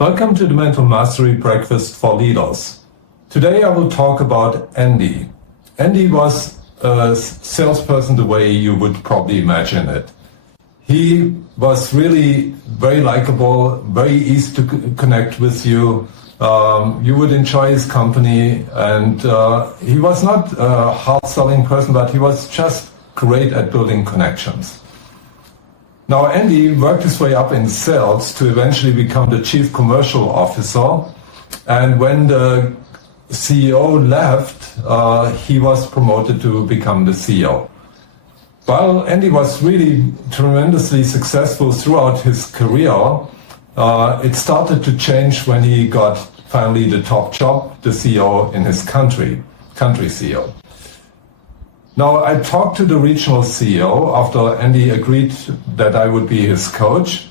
Welcome to the Mental Mastery Breakfast for Leaders. Today I will talk about Andy. Andy was a salesperson the way you would probably imagine it. He was really very likable, very easy to connect with you. You would enjoy his company, and he was not a hard-selling person, but he was just great at building connections. Now, Andy worked his way up in sales to eventually become the chief commercial officer. And when the CEO left, he was promoted to become the CEO. While Andy was really tremendously successful throughout his career, it started to change when he got finally the top job, the CEO in his country CEO. Now, I talked to the regional CEO after Andy agreed that I would be his coach.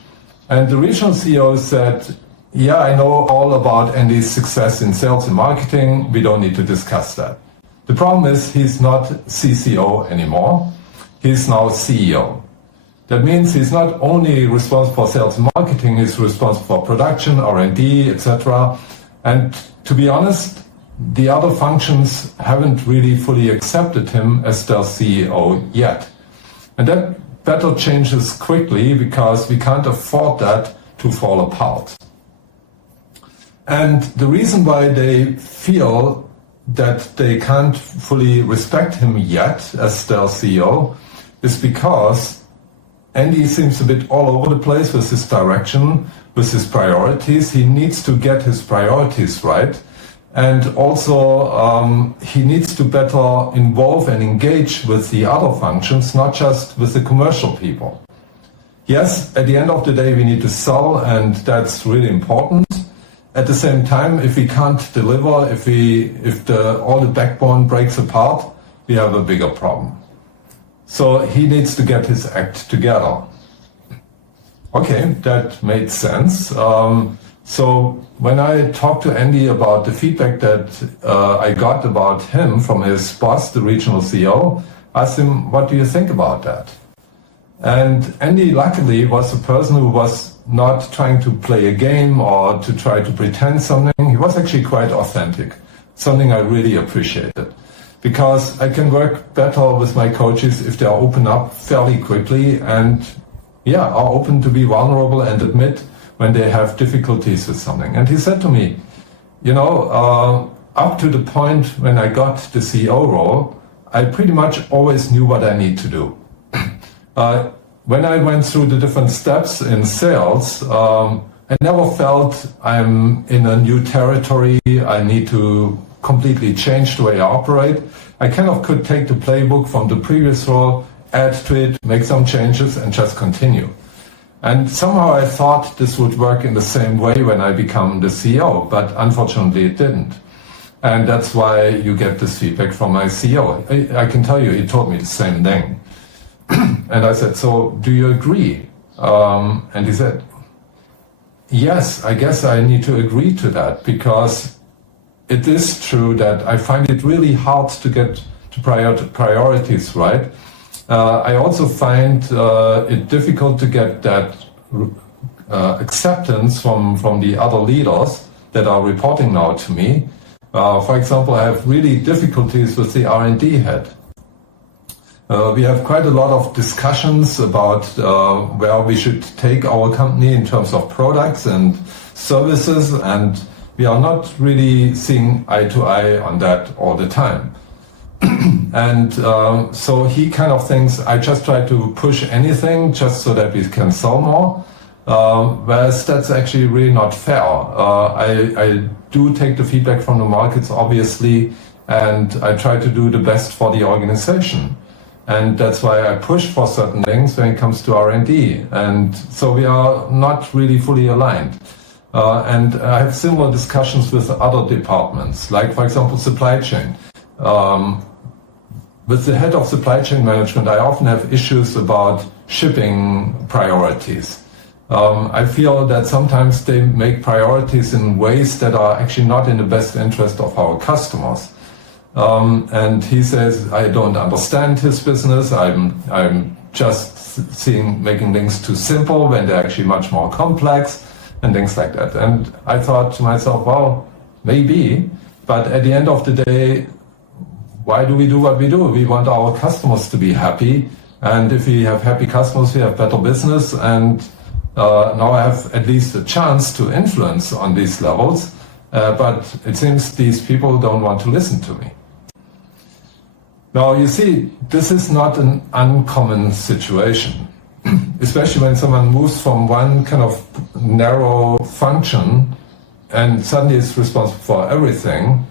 And the regional CEO said, yeah, I know all about Andy's success in sales and marketing. We don't need to discuss that. The problem is he's not CCO anymore. He's now CEO. That means he's not only responsible for sales and marketing, he's responsible for production, R&D, etc. And to be honest, the other functions haven't really fully accepted him as their CEO yet. And that battle changes quickly because we can't afford that to fall apart. And the reason why they feel that they can't fully respect him yet as their CEO is because Andy seems a bit all over the place with his direction, with his priorities. He needs to get his priorities right. And also, he needs to better involve and engage with the other functions, not just with the commercial people. Yes, at the end of the day, we need to sell, and that's really important. At the same time, if we can't deliver, if all the backbone breaks apart, we have a bigger problem. So he needs to get his act together. Okay, that made sense. So when I talked to Andy about the feedback that I got about him from his boss, the regional CEO, I asked him, what do you think about that? And Andy, luckily, was a person who was not trying to play a game or to try to pretend something. He was actually quite authentic, something I really appreciated. Because I can work better with my coaches if they are open up fairly quickly and, are open to be vulnerable and admit when they have difficulties with something. And he said to me, up to the point when I got the CEO role, I pretty much always knew what I need to do. When I went through the different steps in sales, I never felt I'm in a new territory. I need to completely change the way I operate. I kind of could take the playbook from the previous role, add to it, make some changes, and just continue. And somehow I thought this would work in the same way when I become the CEO, but unfortunately it didn't. And that's why you get this feedback from my CEO. I can tell you, he told me the same thing. And I said, so do you agree? And he said, yes, I guess I need to agree to that because it is true that I find it really hard to get to priorities right. I also find it difficult to get that acceptance from the other leaders that are reporting now to me. For example, I have really difficulties with the R&D head. We have quite a lot of discussions about where we should take our company in terms of products and services, and we are not really seeing eye to eye on that all the time. And so he kind of thinks I just try to push anything just so that we can sell more, whereas that's actually really not fair. I do take the feedback from the markets, obviously, and I try to do the best for the organization. And that's why I push for certain things when it comes to R&D. And so we are not really fully aligned. And I have similar discussions with other departments, like, for example, supply chain. With the head of supply chain management, I often have issues about shipping priorities. I feel that sometimes they make priorities in ways that are actually not in the best interest of our customers. And he says, I don't understand his business. I'm just making things too simple when they're actually much more complex. and things like that. And I thought to myself, well, maybe, but at the end of the day, why do we do what we do? We want our customers to be happy, and if we have happy customers, we have better business, and now I have at least a chance to influence on these levels, but it seems these people don't want to listen to me. Now, you see, this is not an uncommon situation, especially when someone moves from one kind of narrow function and suddenly is responsible for everything.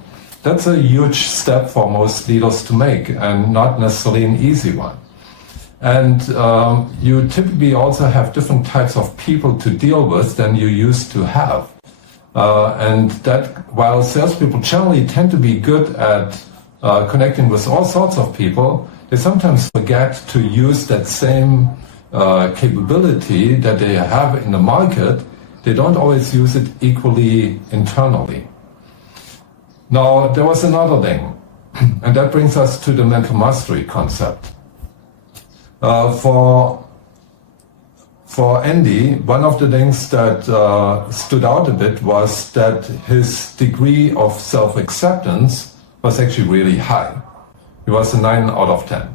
That's a huge step for most leaders to make, and not necessarily an easy one. And you typically also have different types of people to deal with than you used to have. And that while salespeople generally tend to be good at connecting with all sorts of people, they sometimes forget to use that same capability that they have in the market. They don't always use it equally internally. Now, there was another thing, and that brings us to the mental mastery concept. For Andy, one of the things that stood out a bit was that his degree of self-acceptance was actually really high. He was a 9 out of 10.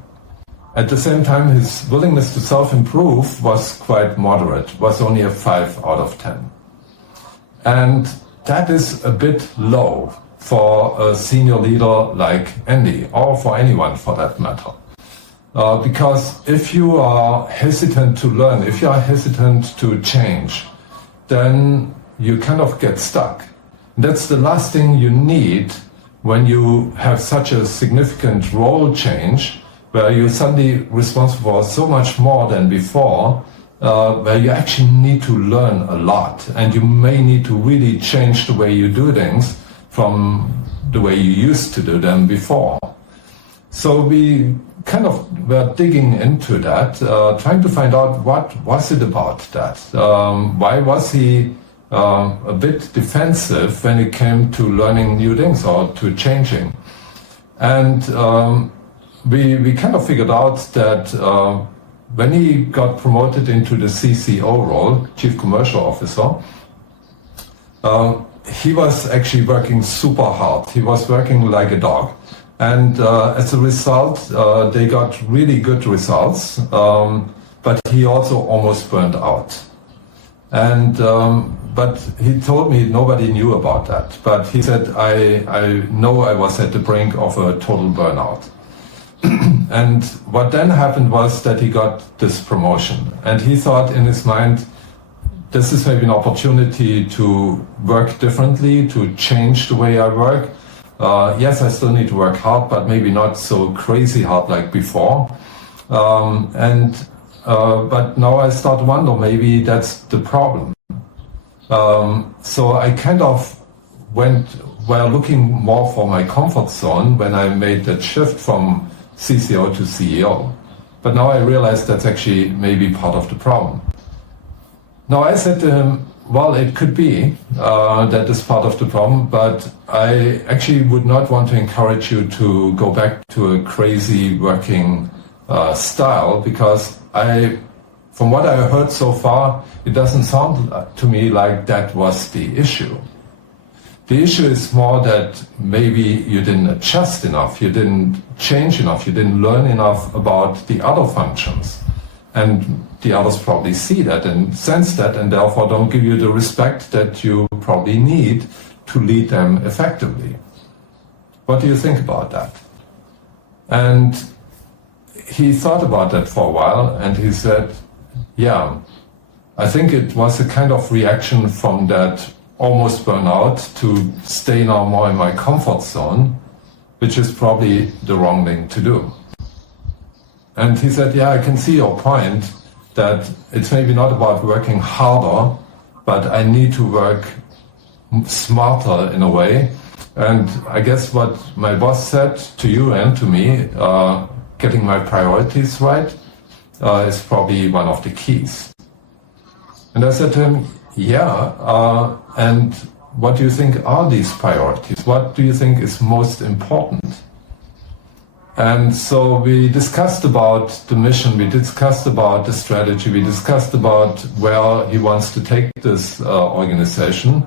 At the same time, his willingness to self-improve was quite moderate, was only a 5 out of 10. And that is a bit low for a senior leader like Andy, or for anyone for that matter. Because if you are hesitant to learn, if you are hesitant to change, then you kind of get stuck. That's the last thing you need when you have such a significant role change, where you're suddenly responsible for so much more than before, where you actually need to learn a lot, and you may need to really change the way you do things from the way you used to do them before. So we kind of were digging into that, trying to find out what was it about that. Why was he a bit defensive when it came to learning new things or to changing? And we kind of figured out that when he got promoted into the CCO role, Chief Commercial Officer, he was actually working super hard. He was working like a dog. And as a result, they got really good results, but he also almost burned out. And but he told me nobody knew about that. But he said, I know I was at the brink of a total burnout. And what then happened was that he got this promotion. And he thought in his mind, this is maybe an opportunity to work differently, to change the way I work. Yes, I still need to work hard, but maybe not so crazy hard like before. But now I start to wonder, maybe that's the problem. So I kind of were looking more for my comfort zone when I made that shift from CCO to CEO. But now I realize that's actually maybe part of the problem. Now I said to him, well, it could be that is part of the problem, but I actually would not want to encourage you to go back to a crazy working style, because from what I heard so far, it doesn't sound to me like that was the issue. The issue is more that maybe you didn't adjust enough, you didn't change enough, you didn't learn enough about the other functions. And the others probably see that and sense that, and therefore don't give you the respect that you probably need to lead them effectively. What do you think about that? And he thought about that for a while, and he said, yeah, I think it was a kind of reaction from that almost burnout to stay now more in my comfort zone, which is probably the wrong thing to do. And he said, yeah, I can see your point, that it's maybe not about working harder, but I need to work smarter in a way. And I guess what my boss said to you and to me, getting my priorities right, is probably one of the keys. And I said to him, yeah, and what do you think are these priorities? What do you think is most important? And so we discussed about the mission, we discussed about the strategy, we discussed about where he wants to take this organization.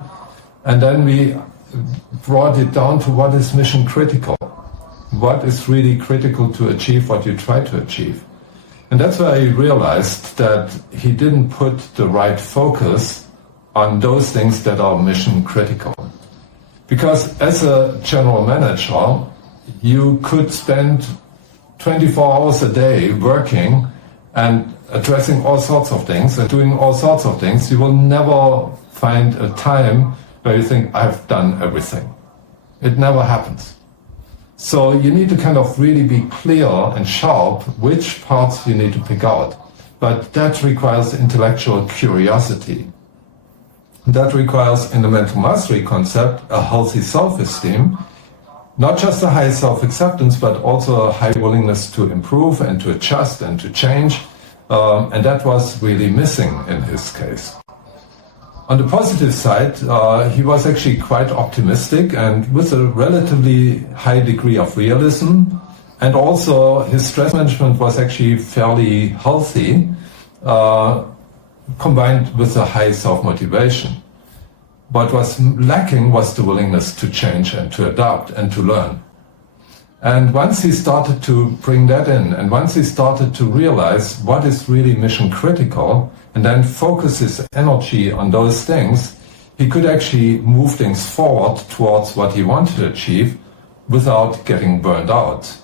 And then we brought it down to what is mission critical. What is really critical to achieve what you try to achieve. And that's where I realized that he didn't put the right focus on those things that are mission critical. Because as a general manager, you could spend 24 hours a day working and addressing all sorts of things and doing all sorts of things. You will never find a time where you think, I've done everything. It never happens. So you need to kind of really be clear and sharp which parts you need to pick out. But that requires intellectual curiosity. That requires, in the mental mastery concept, a healthy self-esteem, not just a high self-acceptance, but also a high willingness to improve and to adjust and to change. And that was really missing in his case. On the positive side, he was actually quite optimistic and with a relatively high degree of realism. And also his stress management was actually fairly healthy, combined with a high self-motivation. What was lacking was the willingness to change and to adapt and to learn. And once he started to bring that in, and once he started to realize what is really mission critical, and then focus his energy on those things, he could actually move things forward towards what he wanted to achieve without getting burned out.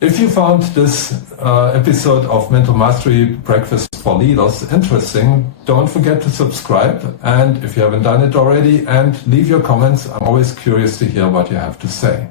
If you found this episode of Mental Mastery Breakfast for Leaders interesting, don't forget to subscribe, and if you haven't done it already, and leave your comments. I'm always curious to hear what you have to say.